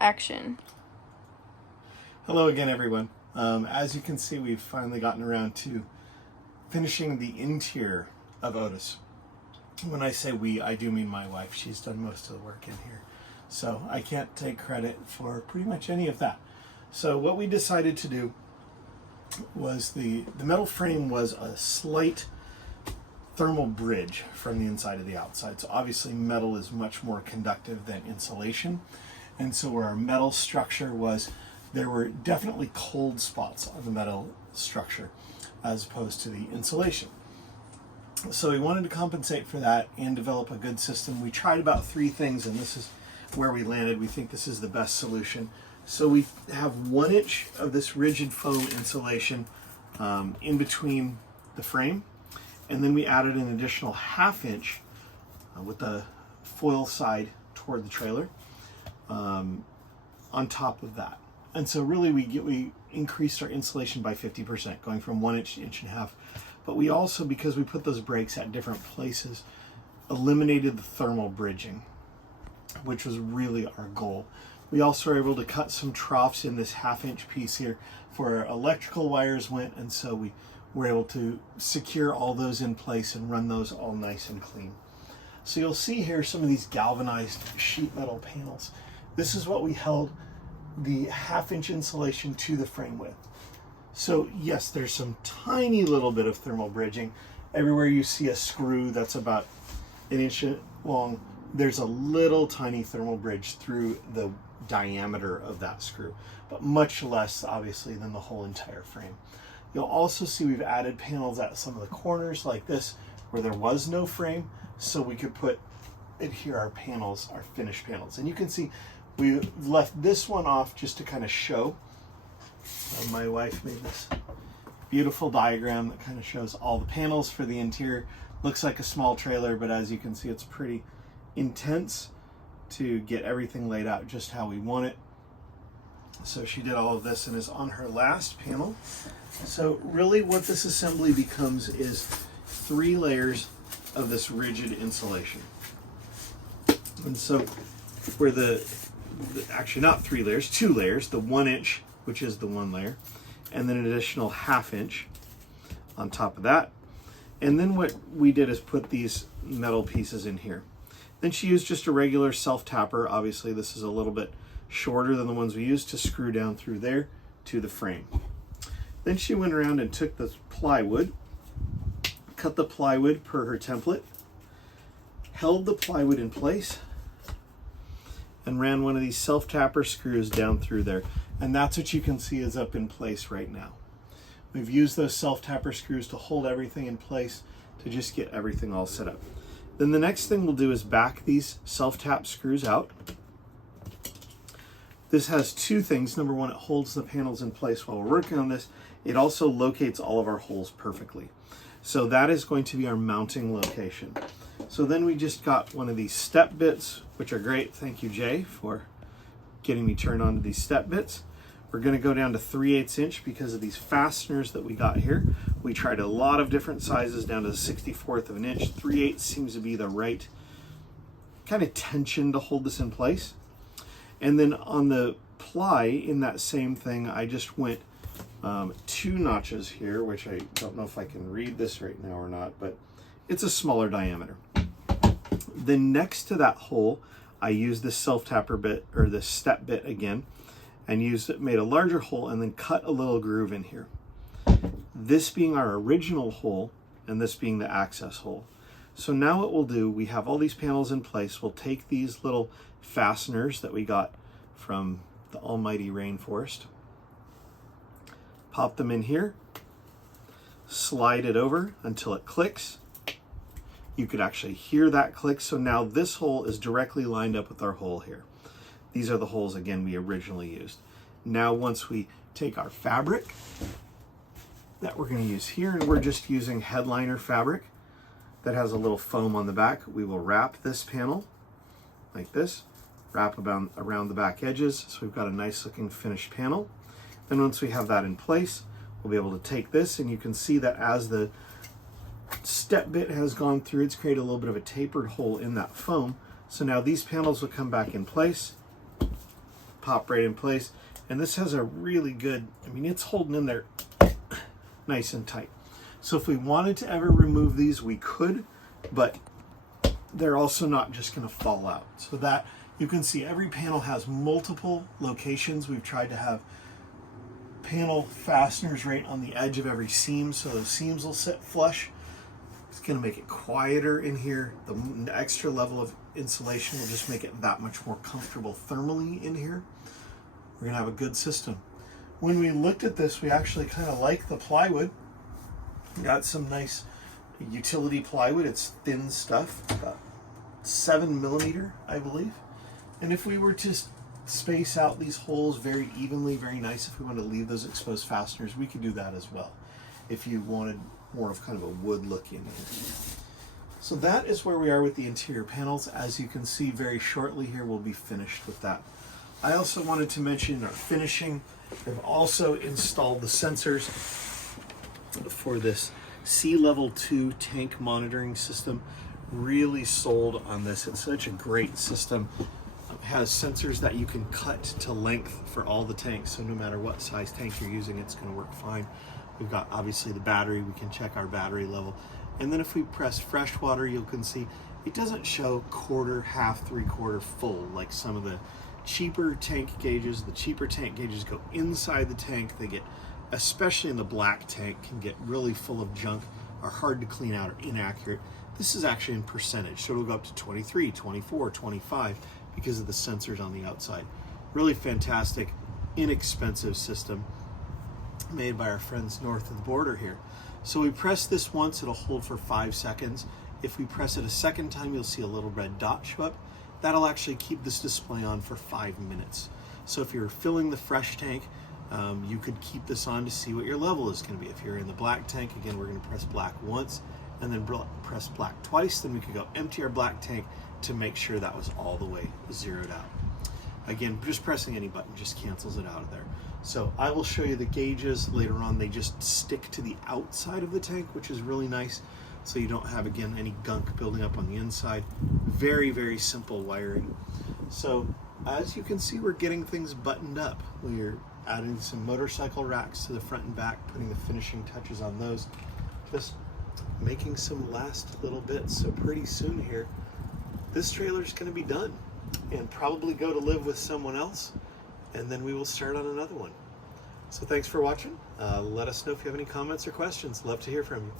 Action. Hello again, everyone. As you can see, we've finally gotten around to finishing the interior of Otis. When I say we, I do mean my wife. She's done most of the work in here. So I can't take credit for pretty much any of that. So what we decided to do was the metal frame was a slight thermal bridge from the inside to the outside. So obviously metal is much more conductive than insulation. And so where our metal structure was, there were definitely cold spots on the metal structure as opposed to the insulation. So we wanted to compensate for that and develop a good system. We tried about 3 things, and this is where we landed. We think this is the best solution. So we have 1 inch of this rigid foam insulation in between the frame, and then we added an additional 1/2 inch with the foil side toward the trailer on top of that. And so really we increased our insulation by 50%, going from 1 inch to 1.5 inches. But we also, because we put those breaks at different places, eliminated the thermal bridging, which was really our goal. We also were able to cut some troughs in this 1/2 inch piece here for our electrical wires went, and so we were able to secure all those in place and run those all nice and clean. So you'll see here some of these galvanized sheet metal panels. This is what we held the 1/2 inch insulation to the frame with. So yes, there's some tiny little bit of thermal bridging. Everywhere you see a screw that's about 1 inch long, there's a little tiny thermal bridge through the diameter of that screw, but much less obviously than the whole entire frame. You'll also see we've added panels at some of the corners like this where there was no frame, so we could put it here, our panels, our finished panels. And you can see we left this one off just to kind of show. My wife made this beautiful diagram that kind of shows all the panels for the interior. Looks like a small trailer, but as you can see, it's pretty intense to get everything laid out just how we want it. So she did all of this and is on her last panel. So really what this assembly becomes is 3 layers of this rigid insulation. And so where actually not 3 layers, 2 layers, the 1 inch, which is the 1 layer, and then an additional 1/2 inch on top of that. And then what we did is put these metal pieces in here. Then she used just a regular self-tapper. Obviously this is a little bit shorter than the ones we used, to screw down through there to the frame. Then she went around and took the plywood, cut the plywood per her template, held the plywood in place, and ran one of these self-tapper screws down through there. And that's what you can see is up in place right now. We've used those self-tapper screws to hold everything in place, to just get everything all set up. Then the next thing we'll do is back these self-tap screws out. This has 2 things. Number 1, it holds the panels in place while we're working on this. It also locates all of our holes perfectly. So that is going to be our mounting location. So then we just got one of these step bits, which are great. Thank you, Jay, for getting me turned on to these step bits. We're going to go down to 3/8 inch because of these fasteners that we got here. We tried a lot of different sizes down to the 1/64 of an inch. 3/8 seems to be the right kind of tension to hold this in place. And then on the ply in that same thing, I just went 2 notches here, which I don't know if I can read this right now or not, but it's a smaller diameter. Then next to that hole, I used this self-tapper bit, or this step bit again, and made a larger hole and then cut a little groove in here. This being our original hole and this being the access hole. So now what we'll do, we have all these panels in place. We'll take these little fasteners that we got from the almighty rainforest, pop them in here, slide it over until it clicks. You could actually hear that click. So now this hole is directly lined up with our hole here. These are the holes, again, we originally used. Now once we take our fabric that we're going to use here, and we're just using headliner fabric that has a little foam on the back, we will wrap this panel like this, wrap around the back edges, so we've got a nice looking finished panel. Then once we have that in place, we'll be able to take this, and you can see that as the step bit has gone through, it's created a little bit of a tapered hole in that foam. So now these panels will come back in place, pop right in place. And this has a really good, I mean, it's holding in there nice and tight. So if we wanted to ever remove these, we could, but they're also not just going to fall out. So that you can see every panel has multiple locations. We've tried to have panel fasteners right on the edge of every seam, so those seams will sit flush. It's going to make it quieter in here. The extra level of insulation will just make it that much more comfortable thermally in here. We're going to have a good system. When we looked at this, we actually kind of like the plywood. Got some nice utility plywood. It's thin stuff, about 7 millimeter, I believe. And if we were to space out these holes very evenly, very nice, if we want to leave those exposed fasteners, we could do that as well if you wanted more of kind of a wood look in it. So that is where we are with the interior panels. As you can see, very shortly here we'll be finished with that. I also wanted to mention our finishing. We've also installed the sensors for this sea level 2 tank monitoring system. Really sold on this. It's such a great system. It has sensors that you can cut to length for all the tanks, so no matter what size tank you're using, it's going to work fine. We've got obviously the battery. We can check our battery level, and then if we press fresh water, you can see it doesn't show quarter, half, 3/4 full like some of the cheaper tank gauges. The cheaper tank gauges go inside the tank. They get, especially in the black tank, can get really full of junk, are hard to clean out, or inaccurate. This is actually in percentage, so it'll go up to 23, 24, 25 because of the sensors on the outside. Really fantastic, inexpensive system made by our friends north of the border here. So we press this once, it'll hold for 5 seconds. If we press it a second time, you'll see a little red dot show up. That'll actually keep this display on for 5 minutes. So if you're filling the fresh tank, you could keep this on to see what your level is going to be. If you're in the black tank, again, we're going to press black once and then press black twice. Then we could go empty our black tank to make sure that was all the way zeroed out. Again, just pressing any button just cancels it out of there. So I will show you the gauges later on. They just stick to the outside of the tank, which is really nice. So you don't have, again, any gunk building up on the inside. Very, very simple wiring. So as you can see, we're getting things buttoned up. We're adding some motorcycle racks to the front and back, putting the finishing touches on those. Just making some last little bits. So pretty soon here, this trailer is going to be done and probably go to live with someone else. And then we will start on another one. So thanks for watching. Let us know if you have any comments or questions. Love to hear from you.